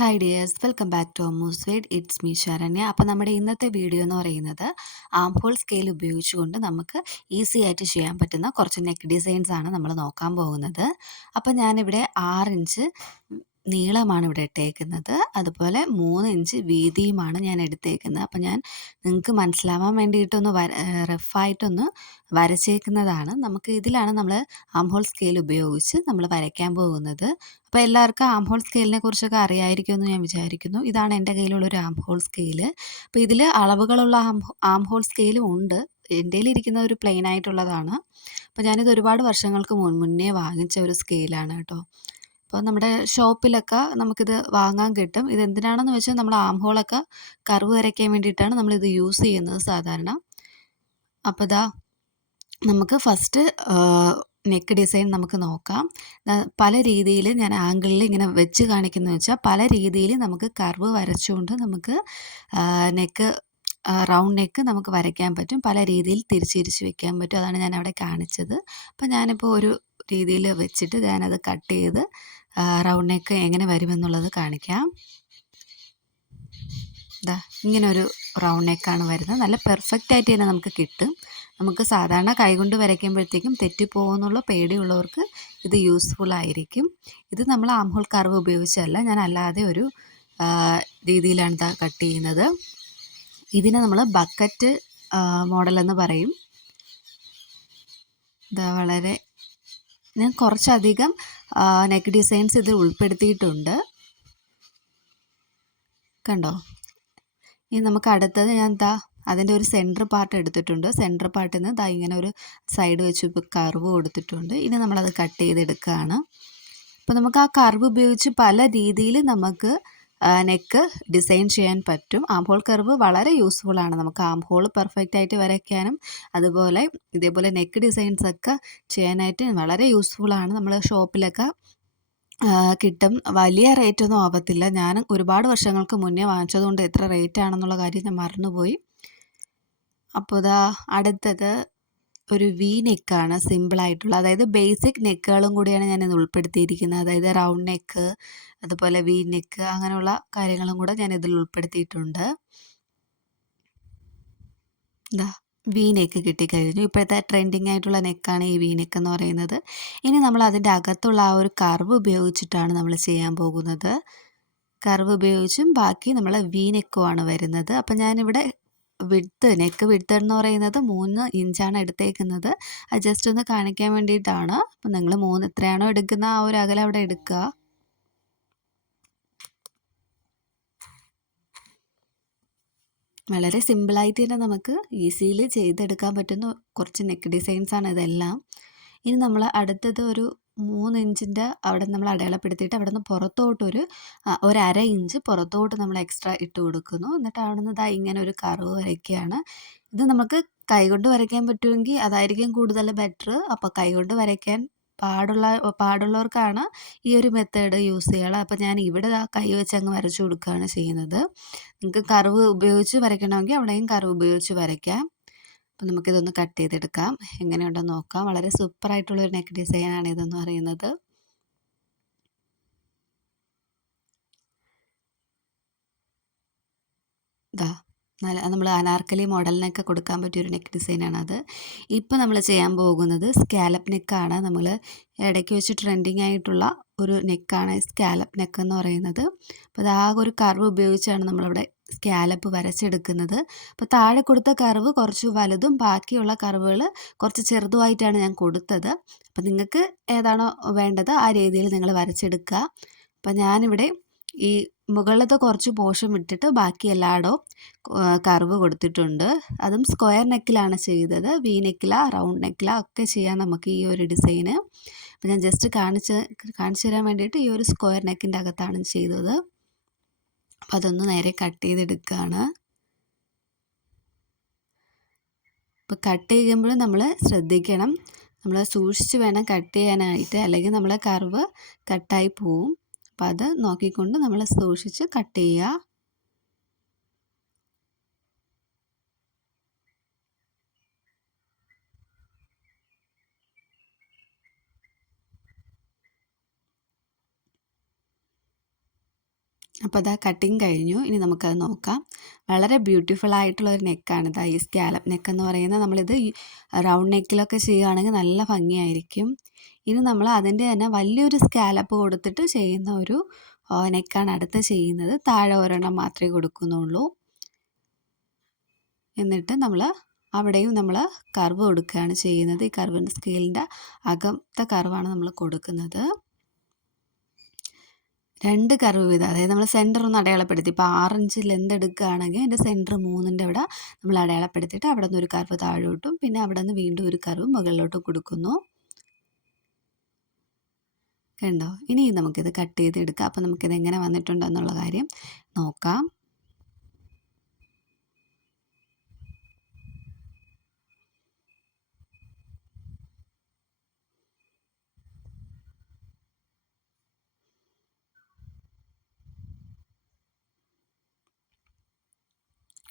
Hi dears, welcome back to Ammu's word. It's me Saranya. അപ്പോൾ നമ്മുടെ ഇന്നത്തെ വീഡിയോ എന്ന് പറയുന്നത് ആം ഹോൾ സ്കെയിൽ ഉപയോഗിച്ചുകൊണ്ട് നമുക്ക് ഈസി ആയിട്ട് ചെയ്യാൻ പറ്റുന്ന കുറച്ച് നെക്ക് ഡിസൈൻസ് ആണ് നമ്മൾ നോക്കാൻ പോകുന്നത്. അപ്പോൾ ഞാനിവിടെ 6 ഇഞ്ച് നീളമാണ് ഇവിടെ ഇട്ടേക്കുന്നത്, അതുപോലെ 3 ഇഞ്ച് വീതിയുമാണ് ഞാൻ എടുത്തേക്കുന്നത്. അപ്പോൾ ഞാൻ നിങ്ങൾക്ക് മനസ്സിലാവാൻ വേണ്ടിയിട്ടൊന്ന് റഫായിട്ടൊന്ന് വരച്ചേക്കുന്നതാണ്. നമുക്ക് ഇതിലാണ് നമ്മൾ ആം ഹോൾ സ്കെയിൽ ഉപയോഗിച്ച് നമ്മൾ വരയ്ക്കാൻ പോകുന്നത്. അപ്പോൾ എല്ലാവർക്കും ആം ഹോൾ സ്കെയിലിനെ കുറിച്ചൊക്കെ അറിയായിരിക്കുമെന്ന് ഞാൻ വിചാരിക്കുന്നു. ഇതാണ് എൻ്റെ കയ്യിലുള്ളൊരു ആം ഹോൾ സ്കെയിൽ. അപ്പോൾ ഇതിൽ അളവുകളുള്ള ആം ഹോൾ സ്കെയിലും ഉണ്ട്. എൻ്റെ കയ്യിലിരിക്കുന്ന ഒരു പ്ലെയിൻ ആയിട്ടുള്ളതാണ്. അപ്പോൾ ഞാനിത് ഒരുപാട് വർഷങ്ങൾക്ക് മുന്നേ വാങ്ങിച്ച ഒരു സ്കെയിലാണ് കേട്ടോ. അപ്പോൾ നമ്മുടെ ഷോപ്പിലൊക്കെ നമുക്കിത് വാങ്ങാൻ കിട്ടും. ഇതെന്തിനാണെന്ന് വെച്ചാൽ നമ്മൾ ആം ഹോളൊക്കെ കർവ് വരയ്ക്കാൻ വേണ്ടിയിട്ടാണ് നമ്മളിത് യൂസ് ചെയ്യുന്നത് സാധാരണ. അപ്പോൾ ഇതാ നമുക്ക് ഫസ്റ്റ് നെക്ക് ഡിസൈൻ നമുക്ക് നോക്കാം. പല രീതിയിൽ ഞാൻ ആംഗിളിൽ ഇങ്ങനെ വെച്ച് കാണിക്കുന്നത് വെച്ചാൽ പല രീതിയിൽ നമുക്ക് കർവ് വരച്ചുകൊണ്ട് നമുക്ക് നെക്ക് റൗണ്ട് നെക്ക് നമുക്ക് വരയ്ക്കാൻ പറ്റും. പല രീതിയിൽ തിരിച്ച് വെക്കാൻ പറ്റും. അതാണ് ഞാൻ അവിടെ കാണിച്ചത്. അപ്പോൾ ഞാനിപ്പോൾ ഒരു രീതിയിൽ വെച്ചിട്ട് ഞാനത് കട്ട് ചെയ്ത് റൗണ്ട് നെക്ക് എങ്ങനെ വരുമെന്നുള്ളത് കാണിക്കാം. ഇതാ ഇങ്ങനൊരു റൗണ്ട് നെക്കാണ് വരുന്നത്. നല്ല പെർഫെക്റ്റ് ആയിട്ട് തന്നെ നമുക്ക് കിട്ടും. നമുക്ക് സാധാരണ കൈകൊണ്ട് വരയ്ക്കുമ്പോഴത്തേക്കും തെറ്റിപ്പോകുന്നുള്ള പേടിയുള്ളവർക്ക് ഇത് യൂസ്ഫുൾ ആയിരിക്കും. ഇത് നമ്മൾ ആം ഹോൾ കർവ് ഉപയോഗിച്ചല്ല, ഞാൻ അല്ലാതെ ഒരു രീതിയിലാണ് ഇത് കട്ട് ചെയ്യുന്നത്. ഇതിനെ നമ്മൾ ബക്കറ്റ് മോഡലെന്ന് പറയും. ഇതാ വളരെ ഞാൻ കുറച്ചധികം നെക്ക് ഡിസൈൻസ് ഇത് ഉൾപ്പെടുത്തിയിട്ടുണ്ട്, കണ്ടോ. ഇനി നമുക്ക് അടുത്തത് ഞാൻ അതിൻ്റെ ഒരു സെൻറ്റർ പാർട്ട് എടുത്തിട്ടുണ്ട്. സെൻറ്റർ പാർട്ടിൽ നിന്ന് ഇങ്ങനെ ഒരു സൈഡ് വെച്ച് ഇപ്പോൾ കർവ് കൊടുത്തിട്ടുണ്ട്. ഇനി നമ്മളത് കട്ട് ചെയ്തെടുക്കുകയാണ്. അപ്പോൾ നമുക്ക് ആ കർവ് ഉപയോഗിച്ച് പല രീതിയിൽ നമുക്ക് നെക്ക് ഡിസൈൻ ചെയ്യാൻ പറ്റും. ആം ഹോൾ കർവ് വളരെ യൂസ്ഫുള്ളാണ്. നമുക്ക് ആം ഹോൾ പെർഫെക്റ്റ് ആയിട്ട് വരയ്ക്കാനും അതുപോലെ ഇതേപോലെ നെക്ക് ഡിസൈൻസ് ഒക്കെ ചെയ്യാനായിട്ട് വളരെ യൂസ്ഫുള്ളാണ്. നമ്മൾ ഷോപ്പിലൊക്കെ കിട്ടും. വലിയ റേറ്റൊന്നും ആവത്തില്ല. ഞാൻ ഒരുപാട് വർഷങ്ങൾക്ക് മുന്നേ വാങ്ങിച്ചതുകൊണ്ട് എത്ര റേറ്റ് ആണെന്നുള്ള കാര്യം ഞാൻ മറന്നുപോയി. അപ്പോൾ അടുത്തത് ഒരു വി നെക്കാണ്, സിമ്പിളായിട്ടുള്ള, അതായത് ബേസിക് നെക്കുകളും കൂടിയാണ് ഞാൻ ഇന്ന് ഉൾപ്പെടുത്തിയിരിക്കുന്നത്. അതായത് റൗണ്ട് നെക്ക്, അതുപോലെ വി നെക്ക്, അങ്ങനെയുള്ള കാര്യങ്ങളും കൂടെ ഞാൻ ഇതിൽ ഉൾപ്പെടുത്തിയിട്ടുണ്ട്. വി നെക്ക് കിട്ടിക്കഴിഞ്ഞു. ഇപ്പോഴത്തെ ട്രെൻഡിങ് ആയിട്ടുള്ള നെക്കാണ് ഈ വി നെക്ക് എന്ന് പറയുന്നത്. ഇനി നമ്മൾ അതിൻ്റെ അകത്തുള്ള ആ ഒരു കർവ് ഉപയോഗിച്ചിട്ടാണ് നമ്മൾ ചെയ്യാൻ പോകുന്നത്. കർവ് ഉപയോഗിച്ചും ബാക്കി നമ്മൾ വി നെക്കുമാണ് വരുന്നത്. അപ്പം ഞാനിവിടെ നെക്ക് വിഡ്ത്ത് എന്ന് പറയുന്നത് 3 ഇഞ്ചാണ് എടുത്തേക്കുന്നത്. അത് ജസ്റ്റ് ഒന്ന് കാണിക്കാൻ വേണ്ടിയിട്ടാണ്. അപ്പം നിങ്ങൾ എത്രയാണോ എടുക്കുന്ന ആ ഒരു അകലം അവിടെ എടുക്കുക. വളരെ സിമ്പിളായിട്ട് തന്നെ നമുക്ക് ഈസിയിൽ ചെയ്തെടുക്കാൻ പറ്റുന്ന കുറച്ച് നെക്ക് ഡിസൈൻസാണ് ഇതെല്ലാം. ഇനി നമ്മൾ അടുത്തത് ഒരു 3 ഇഞ്ചിൻ്റെ അവിടെ നമ്മൾ അടയാളപ്പെടുത്തിയിട്ട് അവിടെ നിന്ന് പുറത്തോട്ടൊരു 1/2 ഇഞ്ച് പുറത്തോട്ട് നമ്മൾ എക്സ്ട്രാ ഇട്ട് കൊടുക്കുന്നു. എന്നിട്ട് അവിടെ നിന്ന് ഇങ്ങനെ ഒരു കർവ് വരയ്ക്കുകയാണ്. ഇത് നമുക്ക് കൈകൊണ്ട് വരയ്ക്കാൻ പറ്റുമെങ്കിൽ അതായിരിക്കും കൂടുതൽ ബെറ്റർ. അപ്പോൾ കൈകൊണ്ട് വരയ്ക്കാൻ പാടുള്ളവർക്കാണ് ഈ ഒരു മെത്തേഡ് യൂസ് ചെയ്യുക. അപ്പോൾ ഞാൻ ഇവിടെ കൈ വെച്ച് അങ്ങ് വരച്ചു കൊടുക്കുകയാണ് ചെയ്യുന്നത്. നിങ്ങൾക്ക് കർവ് ഉപയോഗിച്ച് വരയ്ക്കണമെങ്കിൽ അവിടെയും കർവ് ഉപയോഗിച്ച് വരയ്ക്കാം. അപ്പോൾ നമുക്കിതൊന്ന് കട്ട് ചെയ്തെടുക്കാം. എങ്ങനെയുണ്ടെന്ന് നോക്കാം. വളരെ സൂപ്പറായിട്ടുള്ളൊരു നെക്ക് ഡിസൈനാണ് ഇതെന്ന് പറയുന്നത്. നമ്മൾ അനാർക്കലി മോഡലിനൊക്കെ കൊടുക്കാൻ പറ്റിയൊരു നെക്ക് ഡിസൈനാണത്. ഇപ്പോൾ നമ്മൾ ചെയ്യാൻ പോകുന്നത് സ്കാലപ്പ് നെക്കാണ്. നമ്മൾ ഇടയ്ക്ക് വെച്ച് ട്രെൻഡിങ് ആയിട്ടുള്ള ഒരു നെക്കാണ് സ്കാലപ്പ് നെക്ക് എന്ന് പറയുന്നത്. അപ്പോൾ ആ ഒരു കർവ് ഉപയോഗിച്ചാണ് നമ്മളിവിടെ സ്കാലപ്പ് വരച്ചെടുക്കുന്നത്. അപ്പോൾ താഴെ കൊടുത്ത കർവ് കുറച്ച് വലുതും ബാക്കിയുള്ള കർവുകൾ കുറച്ച് ചെറുതുമായിട്ടാണ് ഞാൻ കൊടുത്തത്. അപ്പോൾ നിങ്ങൾക്ക് ഏതാണോ വേണ്ടത് ആ രീതിയിൽ നിങ്ങൾ വരച്ചെടുക്കുക. അപ്പോൾ ഞാനിവിടെ ഈ മുകളിലത്തെ കുറച്ച് പോർഷൻ വിട്ടിട്ട് ബാക്കി എല്ലായിടവും കർവ് കൊടുത്തിട്ടുണ്ട്. അതും സ്ക്വയർ നെക്കിലാണ് ചെയ്തത്. വി നെക്കില, റൗണ്ട് നെക്കില ഒക്കെ ചെയ്യാം നമുക്ക് ഈ ഒരു ഡിസൈന്. അപ്പോൾ ഞാൻ ജസ്റ്റ് കാണിച്ചു തരാൻ വേണ്ടിയിട്ട് ഈ ഒരു സ്ക്വയർ നെക്കിൻ്റെ അകത്താണ് ചെയ്തത്. അപ്പോൾ അതൊന്ന് നേരെ കട്ട് ചെയ്തെടുക്കുകയാണ്. അപ്പോൾ കട്ട് ചെയ്യുമ്പോൾ നമ്മൾ ശ്രദ്ധിക്കണം, നമ്മൾ സൂക്ഷിച്ച് വേണം കട്ട് ചെയ്യാനായിട്ട്, അല്ലെങ്കിൽ നമ്മളെ കർവ് കട്ടായി പോവും. അപ്പോൾ അത് നോക്കിക്കൊണ്ട് നമ്മൾ സൂക്ഷിച്ച് കട്ട് ചെയ്യുക. അപ്പോൾ അതാ കട്ടിങ് കഴിഞ്ഞു. ഇനി നമുക്കത് നോക്കാം. വളരെ ബ്യൂട്ടിഫുൾ ആയിട്ടുള്ള ഒരു നെക്കാണിത്. ഈ സ്കാലപ്പ് നെക്ക് എന്ന് പറയുന്നത് നമ്മളിത് റൗണ്ട് നെക്കിലൊക്കെ ചെയ്യുകയാണെങ്കിൽ നല്ല ഭംഗിയായിരിക്കും. ഇനി നമ്മൾ അതിൻ്റെ തന്നെ വലിയൊരു സ്കാലപ്പ് കൊടുത്തിട്ട് ചെയ്യുന്ന ഒരു നെക്കാണ് അടുത്ത് ചെയ്യുന്നത്. താഴെ ഒരെണ്ണം മാത്രമേ കൊടുക്കുന്നുള്ളൂ. എന്നിട്ട് നമ്മൾ അവിടെയും നമ്മൾ കർവ് കൊടുക്കുകയാണ് ചെയ്യുന്നത്. ഈ കർവിൻ്റെ സ്കെയിലിൻ്റെ അകത്തെ കർവാണ് നമ്മൾ കൊടുക്കുന്നത്. 2 കർവ് വീതം, അതായത് നമ്മൾ സെൻറ്റർ ഒന്ന് അടയാളപ്പെടുത്തി. ഇപ്പോൾ 6 ഇഞ്ച് ലെന്ത് എടുക്കുകയാണെങ്കിൽ അതിൻ്റെ സെൻറ്റർ 3ൻ്റെ അവിടെ നമ്മൾ അടയാളപ്പെടുത്തിയിട്ട് അവിടെ നിന്ന് ഒരു കർവ് താഴോട്ടും പിന്നെ അവിടെ നിന്ന് വീണ്ടും ഒരു കർവ് മുകളിലോട്ടും കൊടുക്കുന്നു. കണ്ടോ? ഇനി നമുക്കിത് കട്ട് ചെയ്തെടുക്കാം. അപ്പോൾ നമുക്കിത് എങ്ങനെ വന്നിട്ടുണ്ടെന്നുള്ള കാര്യം നോക്കാം.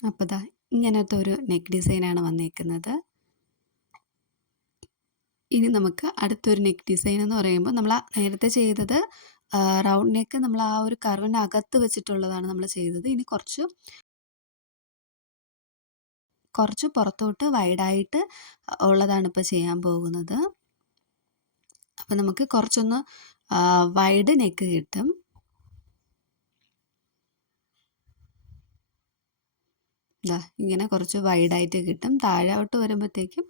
അപ്പോൾ ദാ ഇങ്ങനത്തെ ഒരു നെക്ക് ഡിസൈനാണ് വന്നേക്കുന്നത്. ഇനി നമുക്ക് അടുത്തൊരു നെക്ക് ഡിസൈൻ എന്ന് പറയുമ്പോൾ നമ്മൾ നേരത്തെ ചെയ്തത് റൗണ്ട് നെക്ക് നമ്മൾ ആ ഒരു കർവിൻ്റെ അകത്ത് വെച്ചിട്ടുള്ളതാണ് നമ്മൾ ചെയ്തത്. ഇനി കുറച്ച് പുറത്തോട്ട് വൈഡായിട്ട് ഉള്ളതാണ് ഇപ്പോൾ ചെയ്യാൻ പോകുന്നത്. അപ്പോൾ നമുക്ക് കുറച്ചൊന്ന് വൈഡ് നെക്ക് കിട്ടും. ഇങ്ങനെ കുറച്ച് വൈഡായിട്ട് കിട്ടും. താഴോട്ട് വരുമ്പോഴത്തേക്കും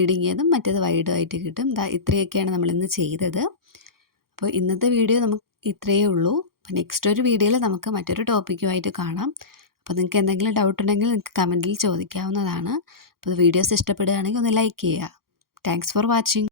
ഇടുങ്ങിയതും മറ്റേത് വൈഡായിട്ട് കിട്ടും. ഇത്രയൊക്കെയാണ് നമ്മളിന്ന് ചെയ്തത്. അപ്പോൾ ഇന്നത്തെ വീഡിയോ നമുക്ക് ഇത്രയേ ഉള്ളൂ. അപ്പോൾ നെക്സ്റ്റ് ഒരു വീഡിയോയിൽ നമുക്ക് മറ്റൊരു ടോപ്പിക്കുമായിട്ട് കാണാം. അപ്പോൾ നിങ്ങൾക്ക് എന്തെങ്കിലും ഡൗട്ട് ഉണ്ടെങ്കിൽ നിങ്ങൾക്ക് കമൻറ്റിൽ ചോദിക്കാവുന്നതാണ്. അപ്പോൾ വീഡിയോസ് ഇഷ്ടപ്പെടുകയാണെങ്കിൽ ഒന്ന് ലൈക്ക് ചെയ്യുക. Thanks for watching.